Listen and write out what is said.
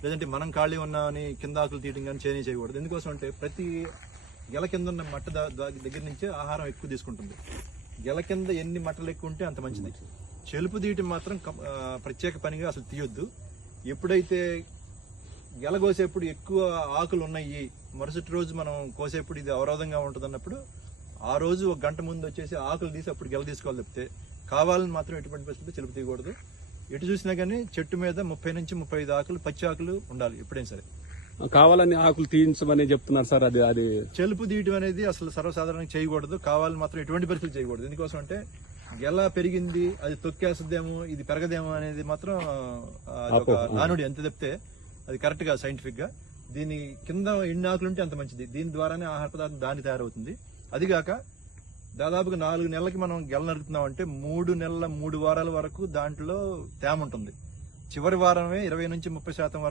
లేదంటే మనం ఖాళీ ఉన్నామని కింద ఆకులు తీయడం కానీ చేయకూడదు. ఎందుకోసం అంటే ప్రతి గెల కింద ఉన్న మట్ట దగ్గర నుంచే ఆహారం ఎక్కువ తీసుకుంటుంది. గెల కింద ఎన్ని మట్టలు ఎక్కువ ఉంటే అంత మంచిది. చెలుపు తీయటం మాత్రం ప్రత్యేక పనిగా అసలు తీయొద్దు. ఎప్పుడైతే గెల కోసేప్పుడు ఎక్కువ ఆకులు ఉన్నాయి, మరుసటి రోజు మనం కోసేప్పుడు ఇది అవరోధంగా ఉంటుంది అన్నప్పుడు ఆ రోజు 1 గంట ముందు వచ్చేసి ఆకులు తీసి అప్పుడు గెల తీసుకోవాలి తప్పితే కావాలని మాత్రం ఎటువంటి పరిస్థితుల్లో చెలుపు తీయకూడదు. ఎటు చూసినా కానీ చెట్టు మీద 30 నుంచి 35 ఆకులు పచ్చి ఆకులు ఉండాలి ఎప్పుడైనా సరే. కావాలని ఆకులు తీయించమని చెప్తున్నారు సార్. అది చెలుపు తీయటం అనేది అసలు సర్వసాధారణంగా చేయకూడదు. కావాలని మాత్రం ఎటువంటి పరిస్థితులు చేయకూడదు. ఎందుకోసం అంటే గెల పెరిగింది అది తొక్కేస్తుందేమో ఇది పెరగదేమో అనేది మాత్రం నానుడి ఎంత చెప్తే అది కరెక్ట్ గా సైంటిఫిక్ గా. దీని కింద ఎన్ని ఆకులు ఉంటే అంత మంచిది. దీని ద్వారానే ఆహార పదార్థం దాన్ని తయారవుతుంది. అదిగాక దాదాపుగా 4 నెలలకి మనం గెల నరుకుతున్నాం అంటే 3 నెలల 3 వారాల వరకు దాంట్లో తేమ ఉంటుంది. చివరి వారమే 20 నుంచి 30%